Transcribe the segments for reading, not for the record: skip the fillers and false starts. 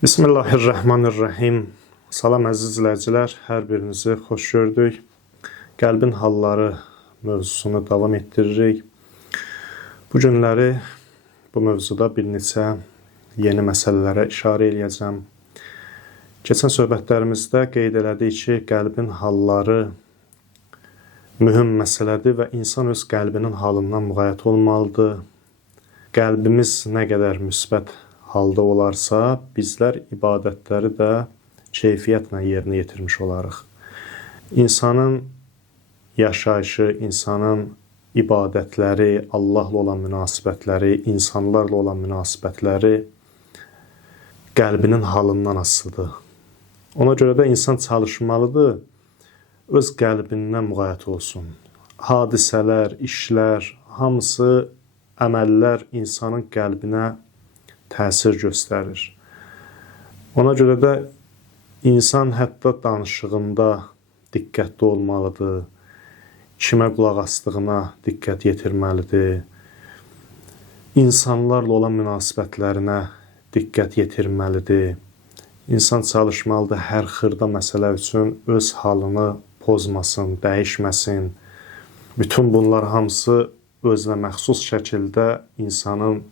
Bismillahirrahmanirrahim. Salam əziz izləyicilər, hər birinizi xoş gördük. Qəlbin halları mövzusunu davam etdiririk. Bu günləri bu mövzuda bir neçə yeni məsələlərə işarə edəcəm. Keçən söhbətlərimizdə qeyd elədik ki, qəlbin halları mühüm məsələdir və insan öz qəlbinin halından müğayət olmalıdır. Qəlbimiz nə qədər müsbət halda olarsa, bizlər ibadətləri də keyfiyyətlə yerinə yetirmiş olarıq. İnsanın yaşayışı, insanın ibadətləri, Allahla olan münasibətləri, insanlarla olan münasibətləri qəlbinin halından asılıdır. Ona görə də insan çalışmalıdır, öz qəlbindən müğayət olsun. Hadisələr, işlər, hamısı əməllər insanın qəlbinə təsir göstərir. Ona görə də insan hətta danışığında diqqətli olmalıdır, kimə qulaq asdığına diqqət yetirməlidir, insanlarla olan münasibətlərinə diqqət yetirməlidir. İnsan çalışmalıdır hər xırda məsələ üçün öz halını pozmasın, dəyişməsin. Bütün bunlar hamısı özünə məxsus şəkildə insanın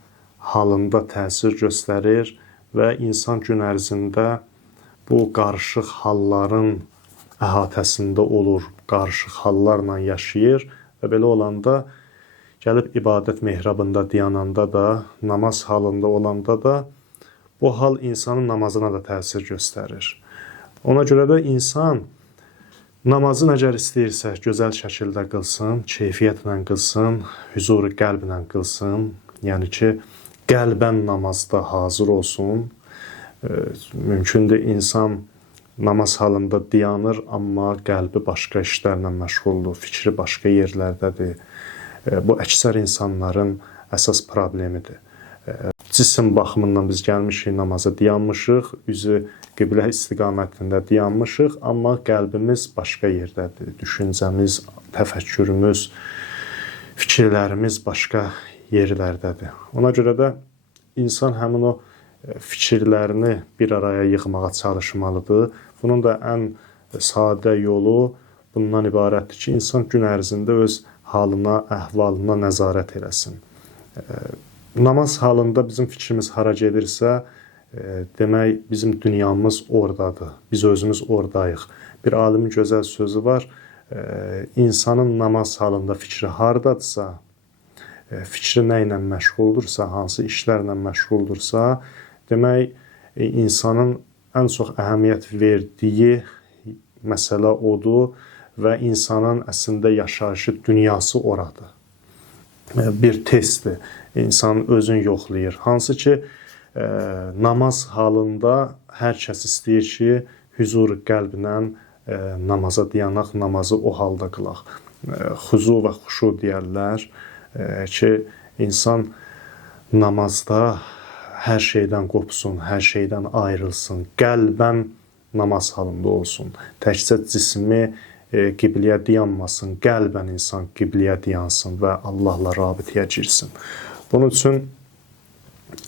halında təsir göstərir və insan gün ərzində bu qarışıq halların əhatəsində olur, qarışıq hallarla yaşayır və belə olanda gəlib ibadət mehrabında dayananda da, namaz halında olanda da bu hal insanın namazına da təsir göstərir. Ona görə də insan namazı necə istəyirsə gözəl şəkildə qılsın, keyfiyyətlə qılsın, huzuru qəlblə qılsın, yəni ki, qəlbən namazda hazır olsun. Mümkündür insan namaz halında dayanır, amma qəlbi başqa işlərlə məşğuldur, fikri başqa yerlərdədir. Bu əksər insanların əsas problemidir. Cisim baxımından biz gəlmişik namaza dayanmışıq, üzü qiblə istiqamətində dayanmışıq, amma qəlbimiz başqa yerdədir. Düşüncəmiz, təfəkkürümüz, fikirlərimiz başqa yerlərdədir. Ona görə də insan həmin o fikirlərini bir araya yığmağa çalışmalıdır. Bunun da ən sadə yolu bundan ibarətdir ki, insan gün ərzində öz halına, əhvalına nəzarət eləsin. Namaz halında bizim fikrimiz hara gedirsə, demək bizim dünyamız oradadır, biz özümüz oradayıq. Bir alimin gözəl sözü var, insanın namaz halında fikri hardadırsa, fikri nə ilə məşğuldursa, hansı işlərlə məşğuldursa, demək, insanın ən çox əhəmiyyət verdiyi məsələ odur və insanın əslində yaşayışı dünyası oradır. Bir testdir, insan özün yoxlayır. Hansı ki, namaz halında hər kəs istəyir ki, huzur qəlblə namaza dayanaq, namazı o halda qılaq. Xuzu və xuşu deyərlər ki, insan namazda hər şeydən qopsun, hər şeydən ayrılsın, qəlbən namaz halında olsun. Təkcə cismi qibləyə dayanmasın, qəlbən insan qibləyə dayansın və Allahla rabitəyə girsin. Bunun üçün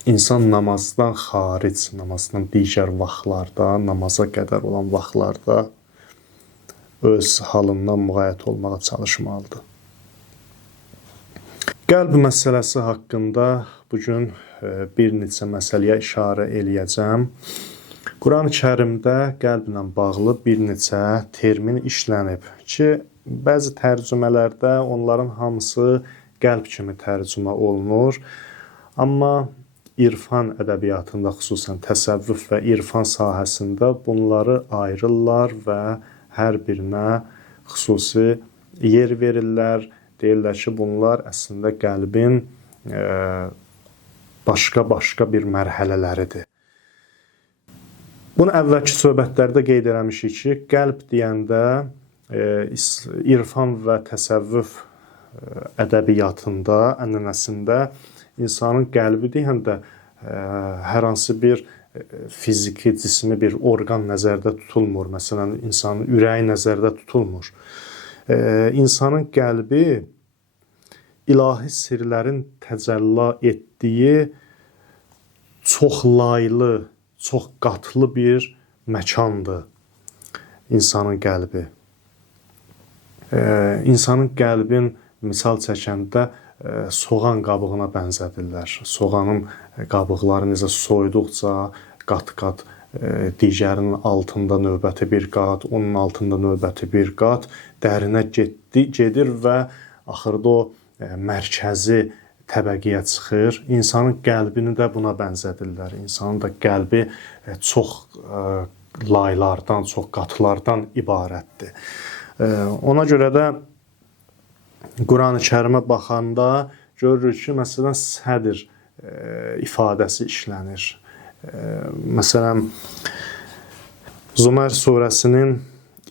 insan namazdan xaric, namazdan digər vaxtlarda, namaza qədər olan vaxtlarda öz halından müğayət olmağa çalışmalıdır. Qəlb məsələsi haqqında bugün bir neçə məsələyə işarə eləyəcəm. Quran-ı Kərimdə qəlblə bağlı bir neçə termin işlənib ki, bəzi tərcümələrdə onların hamısı qəlb kimi tərcümə olunur. Amma irfan ədəbiyyatında, xüsusən təsəvvüf və irfan sahəsində bunları ayırırlar və hər birinə xüsusi yer verirlər. Deyirlər ki, bunlar əslində qəlbin başqa bir mərhələləridir. Bunu əvvəlki söhbətlərdə qeyd eləmişik ki, qəlb deyəndə irfan və təsəvvüf ədəbiyyatında, ənənəsində insanın qəlbi deyəndə hər hansı bir fiziki, cismi bir orqan nəzərdə tutulmur. Məsələn, insanın ürəyi nəzərdə tutulmur. İnsanın qəlbi ilahi sirlərin təcəllə etdiyi çox laylı, çox qatlı bir məkandır insanın qəlbi. İnsanın qəlbin misal çəkəndə soğan qabığına bənzədirlər. Soğanın qabıqları necə soyuduqca qat-qat, digərinin altında növbəti bir qat, onun altında növbəti bir qat dərinə gedir və axırda o mərkəzi təbəqəyə çıxır. İnsanın qəlbini də buna bənzədirlər. İnsanın da qəlbi çox laylardan, çox qatılardan ibarətdir. Ona görə də Qurani-Kərimə baxanda görürük ki, məsələn, sədr ifadəsi işlənir. Məsələn, Zumər surəsinin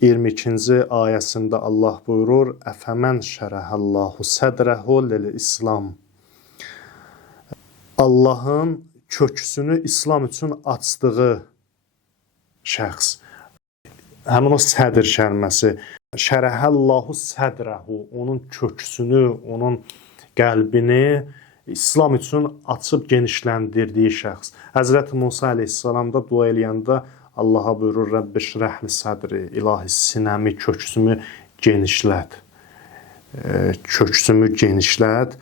22-ci ayəsində Allah buyurur: Əfəmən şərəhəllahu sədrəhu lil-İslam. Allahın köksünü İslam üçün açdığı şəxs. Həmin o sədr kəlməsi, şərəhəllahu sədrəhu, onun köksünü, onun qəlbini İslam üçün açıb genişləndirdiyi şəxs. Həzrəti Musa əleyhissalam da dua eləyəndə Allaha buyurur: Rəbbi şrəhli sədri, ilahi sinəmi, köksümü genişlət. Köksümü genişlət.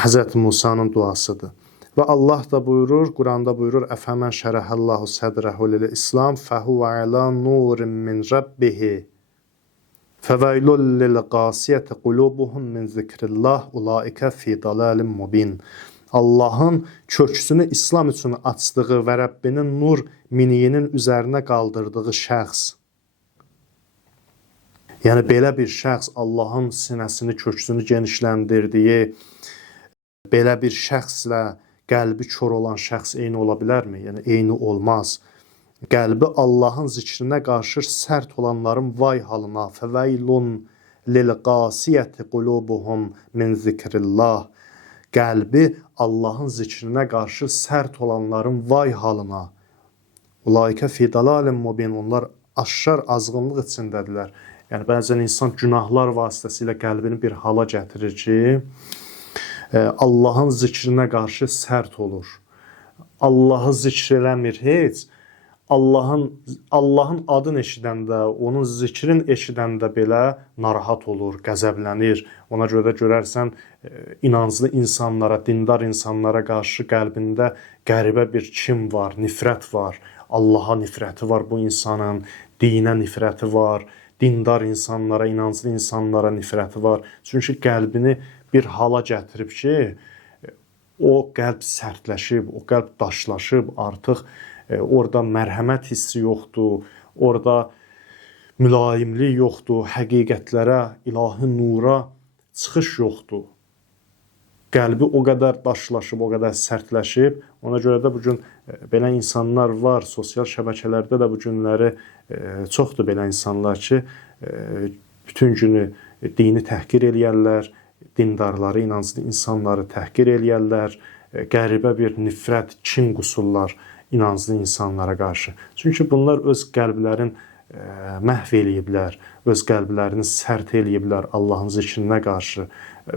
Həzrəti Musanın duasıdır. Və Allah da buyurur, Quranda buyurur: Əfəmən şərəhəllahu sədrəhu lil-İslam fəhuvə alə nurin min rəbbihi fəvəylul lil-qasiyyəti qulubuhum min zikrillah ulaikə fi dalalin mubin. Allahın köksünü İslam üçün açdığı və Rəbbinin nur miniyinin üzərinə qaldırdığı şəxs. Yəni, belə bir şəxs Allahın sinəsini, köksünü genişləndirdiyi, belə bir şəxslə qəlbi kör olan şəxs eyni ola bilərmi? Yəni, eyni olmaz. Qəlbi Allahın zikrinə qarşı sərt olanların vay halına. Fəvəylun lil-qasiyyəti qulubuhum min zikrillah. Qəlbi Allahın zikrinə qarşı sərt olanların vay halına. Ulaikə fi dalalin mubin. Onlar aşkar azğınlıq içindədirlər. Yəni, bəzən insan günahlar vasitəsilə qəlbini bir hala gətirir ki, Allahın zikrinə qarşı sərt olur. Allahı zikr eləmir heç. Allahın adını eşidəndə, onun zikrin eşidəndə belə narahat olur, qəzəblənir. Ona görə də görərsən, inanclı insanlara, dindar insanlara qarşı qəlbində qəribə bir kin var, nifrət var. Allaha nifrəti var bu insanın, dinə nifrəti var, dindar insanlara, inanclı insanlara nifrəti var. Çünki qəlbini bir hala gətirib ki, o qəlb sərtləşib, o qəlb daşlaşıb, artıq orada mərhəmət hissi yoxdur, orada mülayimlik yoxdur, həqiqətlərə, ilahi nura çıxış yoxdur. Qəlbi o qədər daşlaşıb, o qədər sərtləşib. Ona görə də bugün belə insanlar var, sosial şəbəkələrdə də bu günləri çoxdur belə insanlar ki, bütün günü dini təhqir eləyərlər, dindarları, inanclı insanları təhqir eləyərlər, qəribə bir nifrət, kin qusurlar inanclı insanlara qarşı. Çünki bunlar öz qəlblərin məhv eləyiblər, öz qəlblərini sərt eləyiblər Allahın zikrinə qarşı.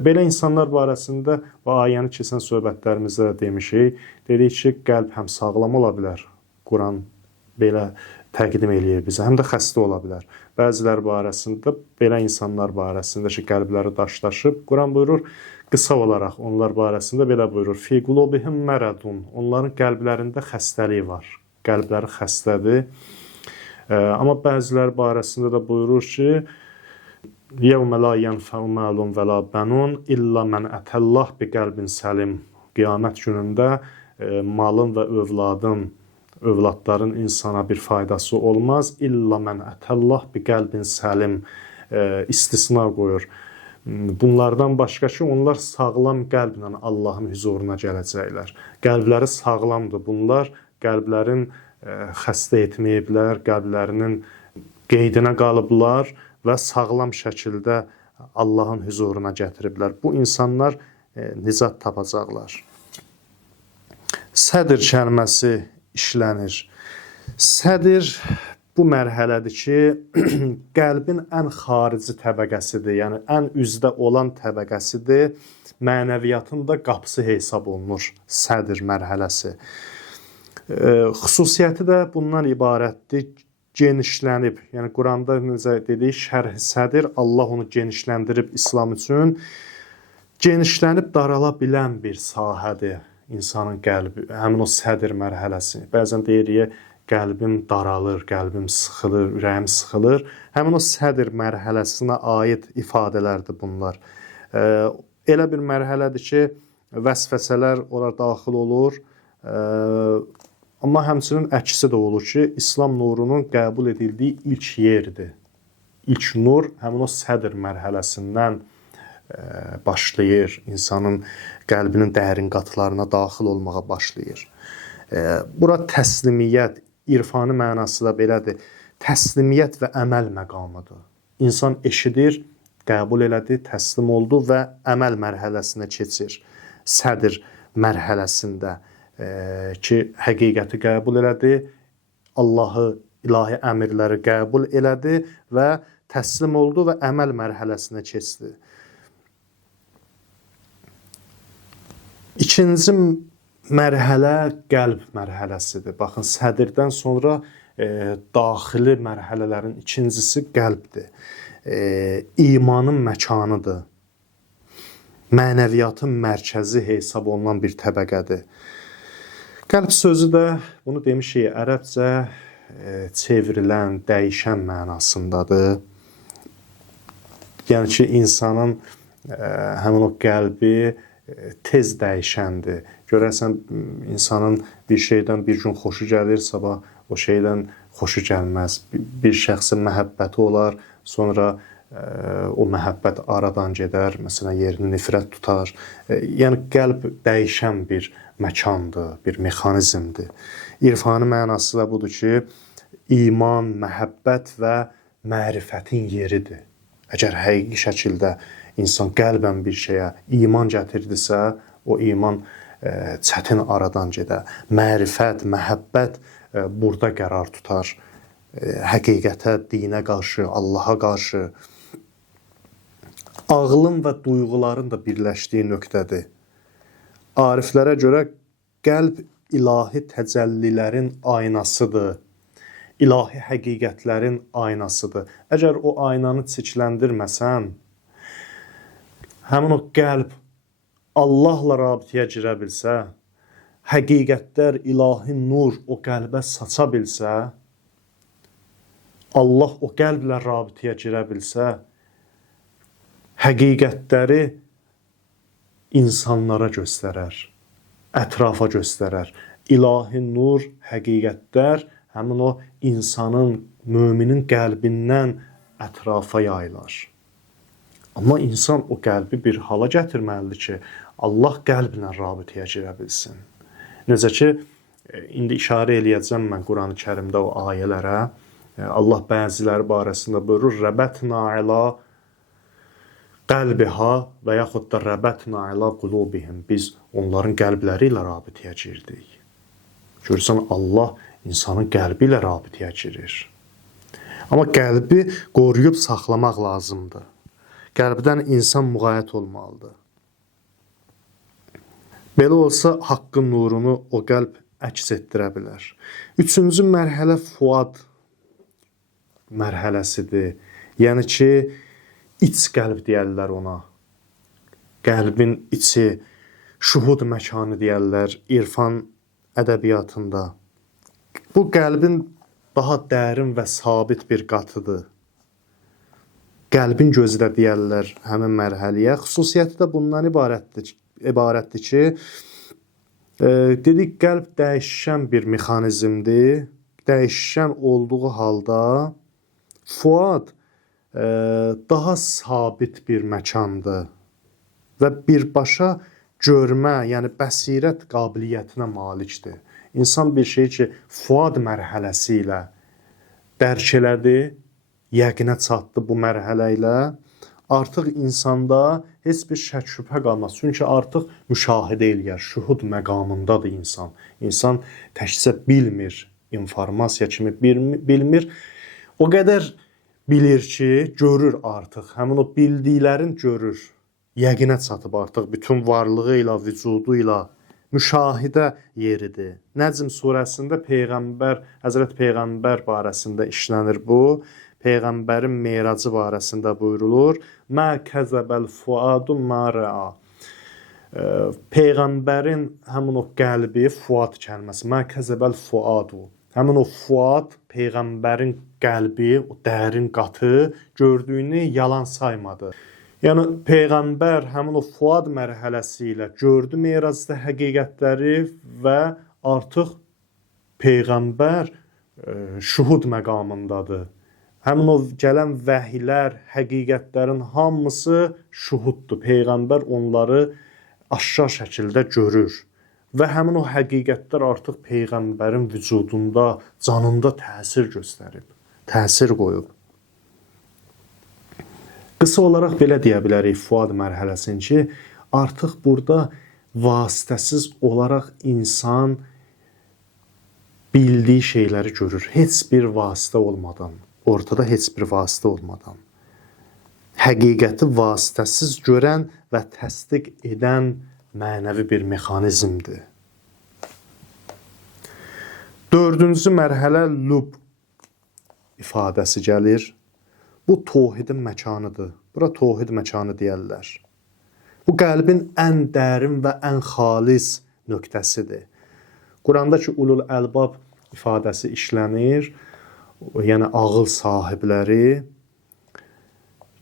Belə insanlar barəsində və ayəni keçən söhbətlərimizdə də demişik. Dedik ki, qəlb həm sağlam ola bilər, Quran belə təqdim eləyir bizə, həm də xəstə ola bilər. Bəzilər barəsində, belə insanlar barəsində ki, qəlbləri daşlaşıb, Quran buyurur, qısa olaraq onlar barəsində belə buyurur: Fi qulubihim məradun. Onların qəlblərində xəstəlik var, qəlbləri xəstədir. Amma bəzilər barəsində də buyurur ki, Yevmə la yənfəu məlun və la bənun illə mən ətəllah bi qəlbin səlim. Qiyamət günündə malın və övladların insana bir faydası olmaz. İlla mən ətəllah bi qəlbin səlim istisna qoyur. Bunlardan başqa ki, onlar sağlam qəlblə Allahın huzuruna gələcəklər. Qəlbləri sağlamdır. Bunlar qəlblərin xəstə etməyiblər, qəlblərinin qeydinə qalıblar və sağlam şəkildə Allahın huzuruna gətiriblər. Bu insanlar nicat tapacaqlar. Sədr kəlməsi işlənir. Sədr bu mərhələdir ki, qəlbin ən xarici təbəqəsidir, yəni ən üzdə olan təbəqəsidir. Mənəviyyatın da qapısı hesab olunur sədr mərhələsi. Xüsusiyyəti də bundan ibarətdir. Genişlənib, yəni Quranda necə dedik, şərh sədr, Allah onu genişləndirib İslam üçün, genişlənib darala bilən bir sahədir insanın qəlbi, həmin o sədr mərhələsi. Bəzən deyirik, qəlbim daralır, qəlbim sıxılır, ürəyim sıxılır. Həmin o sədr mərhələsinə aid ifadələrdir bunlar. Elə bir mərhələdir ki, vəsvəsələr ora daxil olur. Amma həmçinin əksi də olur ki, İslam nurunun qəbul edildiyi ilk yerdir. İlk nur həmin o sədr mərhələsindən başlayır. İnsanın qəlbinin dərin qatlarına daxil olmağa başlayır. Bura təslimiyyət, irfani mənası da belədir. Təslimiyyət və əməl məqamıdır. İnsan eşidir, qəbul elədi, təslim oldu və əməl mərhələsinə keçir. Sədr mərhələsində ki, həqiqəti qəbul elədi, Allahı, ilahi əmrləri qəbul elədi və təslim oldu və əməl mərhələsinə keçdi. İkinci mərhələ qəlb mərhələsidir. Baxın, sədrdən sonra daxili mərhələlərin ikincisi qəlbdir. İmanın məkanıdır. Mənəviyyatın mərkəzi hesab olunan bir təbəqədir. Qəlb sözü də, bunu demişik, ərəbcə çevrilən, dəyişən mənasındadır. Yəni ki, insanın həmin o qəlbi tez dəyişəndir. Görərsən, insanın bir şeydən bir gün xoşu gəlir, sabah o şeydən xoşu gəlməz. Bir şəxsin məhəbbəti olar, sonra o məhəbbət aradan gedər, məsələn, yerini nifrət tutar. Yəni, qəlb dəyişən bir məkandır, bir mexanizmdir. İrfani mənası da budur ki, iman, məhəbbət və mərifətin yeridir. Əgər həqiqi şəkildə insan qəlbən bir şeyə iman gətirdisə, o iman çətin aradan gedər. Mərifət, məhəbbət burada qərar tutar. Həqiqətə, dinə qarşı, Allaha qarşı. Ağlın və duyğuların da birləşdiyi nöqtədir. Ariflərə görə qəlb ilahi təcəllilərin aynasıdır. İlahi həqiqətlərin aynasıdır. Əgər o aynanı çirkləndirməsən, həmin o qəlb Allahla rabitəyə girə bilsə, həqiqətlər, ilahi nur o qəlbə saça bilsə, Allah o qəlblə rabitəyə girə bilsə, həqiqətləri insanlara göstərər, ətrafa göstərər. İlahi nur, həqiqətlər həmin o insanın, müminin qəlbindən ətrafa yayılar. Amma insan o qəlbi bir hala gətirməlidir ki, Allah qəlblə rabitəyə girə bilsin. Necə ki, indi işarə eləyəcəm mən Quran-ı Kərimdə o ayələrə. Allah bəziləri barəsində buyurur, Rəbətnə ələ qəlbiha və yaxud da rəbətnə ələ qulubihim. Biz onların qəlbləri ilə rabitəyə girdik. Görürsən, Allah insanın qəlbi ilə rabitəyə girir. Amma qəlbi qoruyub saxlamaq lazımdır. Qəlbdən insan müğayət olmalıdır. Belə olsa, haqqın nurunu o qəlb əks etdirə bilər. Üçüncü mərhələ fuad mərhələsidir. Yəni ki, iç qəlb deyərlər ona. Qəlbin içi, şuhud məkanı deyərlər irfan ədəbiyyatında. Bu qəlbin daha dərin və sabit bir qatıdır. Qəlbin gözü də deyərlər həmin mərhəliyə. Xüsusiyyəti də bundan ibarətdir ki, dedik, qəlb dəyişən bir mexanizmdir. Dəyişən olduğu halda fuad daha sabit bir məkandır və birbaşa görmə, yəni bəsirət qabiliyyətinə malikdir. İnsan bir şey ki, fuad mərhələsi ilə dərk elədi, yəqinə çatdı bu mərhələ ilə, artıq insanda heç bir şək şübhə qalmaz. Çünki artıq müşahidə eləyər, şuhud məqamındadır insan. İnsan təkcə bilmir, informasiya kimi bilmir. O qədər bilir ki, görür artıq, həmin o bildiklərin görür. Yəqinə çatıb artıq bütün varlığı ilə, vücudu ilə, müşahidə yeridir. Nəcm surəsində Həzrət Peyğəmbər barəsində işlənir bu. Peyğəmbərin meracı barəsində buyurulur. Mə kəzəbəl fuadu mə rəa. Peyğəmbərin həmin o qəlbi, fuad kəlməsi, mə kəzəbəl fuadu. Həmin o fuad, Peyğəmbərin qəlbi, o dərin qatı gördüyünü yalan saymadı. Yəni Peyğəmbər həmin o fuad mərhələsi ilə gördü meracda həqiqətləri və artıq Peyğəmbər şuhud məqamındadır. Həmin o gələn vəhilər, həqiqətlərin hamısı şuhuddur. Peyğəmbər onları aşkar şəkildə görür. Və həmin o həqiqətlər artıq Peyğəmbərin vücudunda, canında təsir göstərib, təsir qoyub. Qısa olaraq belə deyə bilərik fuad mərhələsini ki, artıq burada vasitəsiz olaraq insan bildiyi şeyləri görür. Heç bir vasitə olmadan, ortada heç bir vasitə olmadan. Həqiqəti vasitəsiz görən və təsdiq edən mənəvi bir mexanizmdir. Dördüncü mərhələ lub ifadəsi gəlir. Bu tohidin məkanıdır. Bura tohid məkanı deyərlər. Bu qəlbin ən dərin və ən xalis nöqtəsidir. Quranda ki, ulul əlbab ifadəsi işlənir, yəni ağıl sahibləri,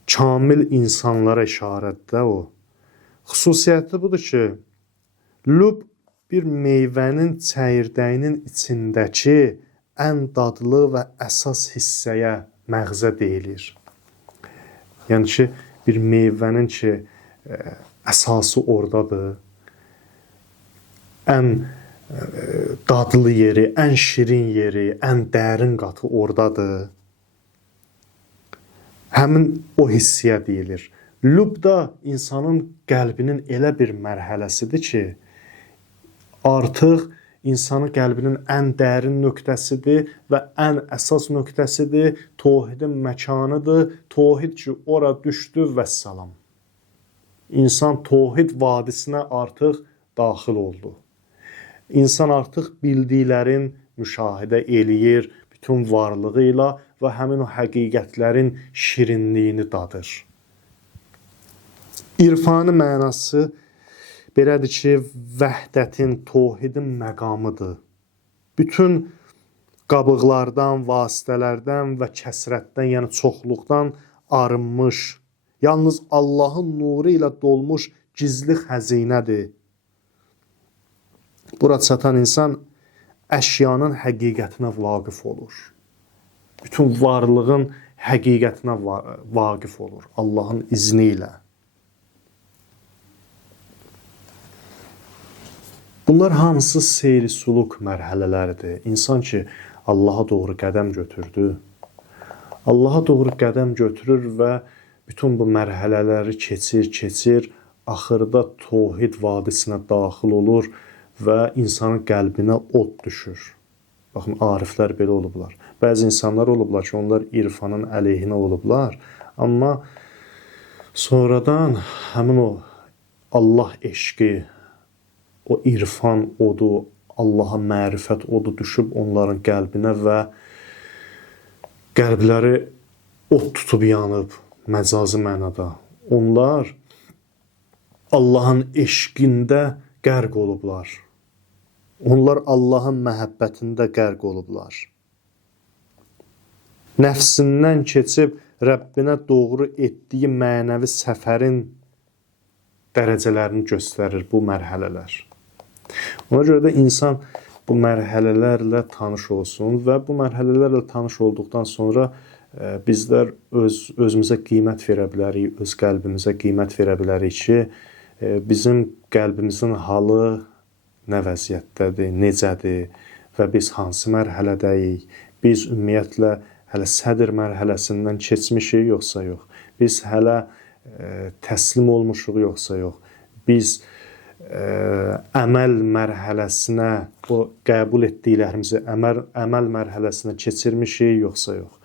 kamil insanlara işarətdə o. Xüsusiyyəti budur ki, lub bir meyvənin çəyirdəyinin içindəki ən dadlı və əsas hissəyə, məğzə deyilir. Yəni ki, bir meyvənin ki, əsası oradadır, ən dadlı yeri, ən şirin yeri, ən dərin qatı oradadır. Həmin o hissiyə deyilir. Lub da insanın qəlbinin elə bir mərhələsidir ki, artıq insanın qəlbinin ən dərin nöqtəsidir və ən əsas nöqtəsidir, tohidin məkanıdır. Tohid ki, ora düşdü vəssalam. İnsan tohid vadisinə artıq daxil oldu. İnsan artıq bildiklərin müşahidə eləyir bütün varlığı ilə və həmin o həqiqətlərin şirinliyini dadır. İrfanı mənası belədir ki, vəhdətin, tohidin məqamıdır. Bütün qabıqlardan, vasitələrdən və kəsrətdən, yəni çoxluqdan arınmış, yalnız Allahın nuru ilə dolmuş gizli xəzinədir. Bura çatan insan əşyanın həqiqətinə vaqif olur. Bütün varlığın həqiqətinə vaqif olur Allahın izni ilə. Bunlar hamısı seyri-suluk mərhələləridir. İnsan ki, Allaha doğru qədəm götürdü. Allaha doğru qədəm götürür və bütün bu mərhələləri keçir, axırda tohid vadisinə daxil olur və insanın qəlbinə od düşür. Baxın, ariflər belə olublar. Bəzi insanlar olublar ki, onlar irfanın əleyhinə olublar, amma sonradan həmin o Allah eşqi, o irfan odu, Allaha mərifət odu düşüb onların qəlbinə və qəlbləri od tutub yanıb, məcazi mənada. Onlar Allahın eşqində qərq olublar. Onlar Allahın məhəbbətində qərq olublar. Nəfsindən keçib Rəbbinə doğru etdiyi mənəvi səfərin dərəcələrini göstərir bu mərhələlər. Ona görə də insan bu mərhələlərlə tanış olsun və bu mərhələlərlə tanış olduqdan sonra bizlər özümüzə qiymət verə bilərik, öz qəlbimizə qiymət verə bilərik ki, bizim qəlbimizin halı nə vəziyyətdədir, necədir və biz hansı mərhələdəyik? Biz ümumiyyətlə hələ sədr mərhələsindən keçmişik, yoxsa yox? Biz hələ təslim olmuşuq, yoxsa yox? Biz əməl mərhələsinə, o qəbul etdiklərimizi əməl mərhələsinə keçirmişik, yoxsa yox?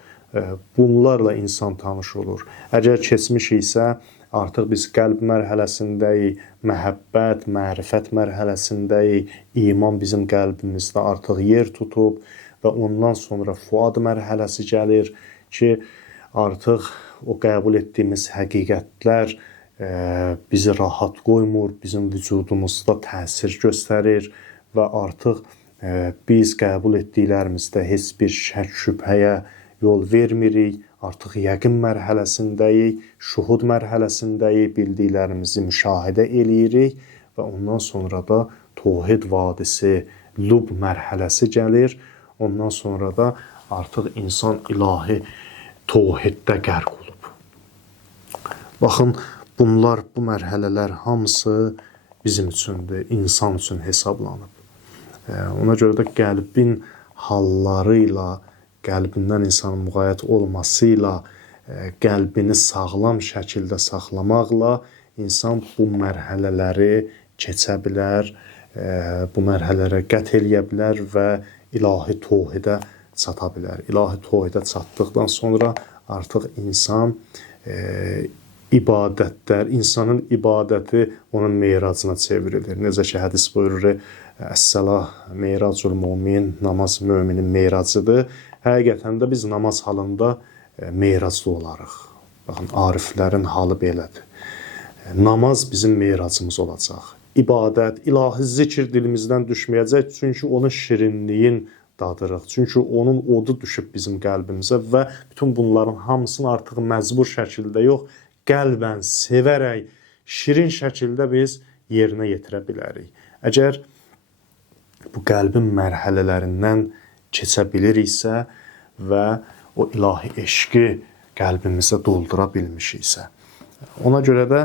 Bunlarla insan tanış olur. Əgər keçmişiksə, artıq biz qəlb mərhələsindəyik, məhəbbət, mərifət mərhələsindəyik, iman bizim qəlbimizdə artıq yer tutub və ondan sonra fuad mərhələsi gəlir ki, artıq o qəbul etdiyimiz həqiqətlər bizi rahat qoymur, bizim vücudumuzda təsir göstərir və artıq biz qəbul etdiklərimizdə heç bir şək şübhəyə yol vermirik. Artıq yəqin mərhələsindəyik, şuhud mərhələsindəyik, bildiklərimizi müşahidə eləyirik və ondan sonra da Tövhid vadisi, lub mərhələsi gəlir. Ondan sonra da artıq insan ilahi Tövhiddə qərq olub. Baxın, bunlar, bu mərhələlər hamısı bizim üçündür, insan üçün hesablanıb. Ona görə də qəlbin halları ilə, qəlbindən insanın müğayət olması ilə, qəlbini sağlam şəkildə saxlamaqla insan bu mərhələləri keçə bilər, bu mərhələlərə qət eləyə bilər və ilahi Tövhidə çata bilər. İlahi Tövhidə çatdıqdan sonra artıq insan ibadətlər, insanın ibadəti onun meyracına çevrilir. Necə ki, hədis buyurur, Əs-səlah meyracul mümin, namaz müminin meyracıdır. Həqiqətən də biz namaz halında meyraclı olarıq. Baxın, ariflərin halı belədir. Namaz bizim meyracımız olacaq. İbadət, ilahi zikr dilimizdən düşməyəcək, çünki onun şirinliyin dadırıq. Çünki onun odu düşüb bizim qəlbimizə və bütün bunların hamısını artıq məcbur şəkildə yox, qəlbən, sevərək, şirin şəkildə biz yerinə yetirə bilərik. Əgər bu qəlbin mərhələlərindən keçə biliriksə və o ilahi eşqi qəlbimizə doldura bilmişiksə. Ona görə də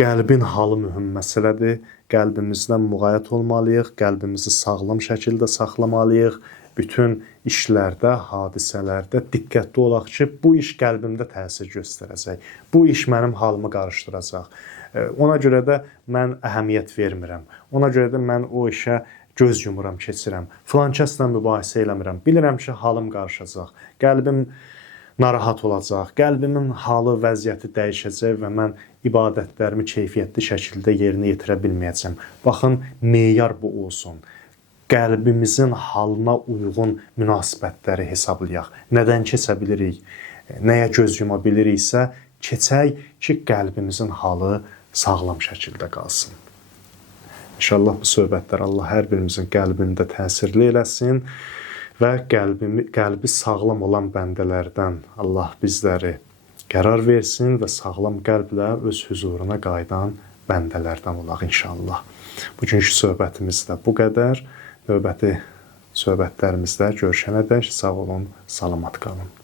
qəlbin halı mühüm məsələdir. Qəlbimizdən müğayət olmalıyıq, qəlbimizi sağlam şəkildə saxlamalıyıq. Bütün işlərdə, hadisələrdə diqqətli olaq ki, bu iş qəlbimdə təsir göstərəcək. Bu iş mənim halımı qarışdıracaq. Ona görə də mən əhəmiyyət vermirəm. Ona görə də mən o işə göz yumuram, keçirəm. Filan kəslə mübahisə eləmirəm. Bilirəm ki, halım qarışacaq. Qəlbim narahat olacaq. Qəlbimin halı, vəziyyəti dəyişəcək və mən ibadətlərimi keyfiyyətli şəkildə yerinə yetirə bilməyəcəm. Baxın, meyar bu olsun. Qəlbimizin halına uyğun münasibətləri hesablayaq. Nədən keçə bilirik, nəyə göz yuma biliriksə, keçək ki, qəlbimizin halı sağlam şəkildə qalsın. İnşallah bu söhbətlər Allah hər birimizin qəlbində təsirli eləsin və qəlbi sağlam olan bəndələrdən Allah bizləri qərar versin və sağlam qəlblə öz huzuruna qayıdan bəndələrdən olaq inşallah. Bugünkü söhbətimiz də bu qədər. Növbəti söhbətlərimizdə görüşənədək sağ olun, salamat qalın.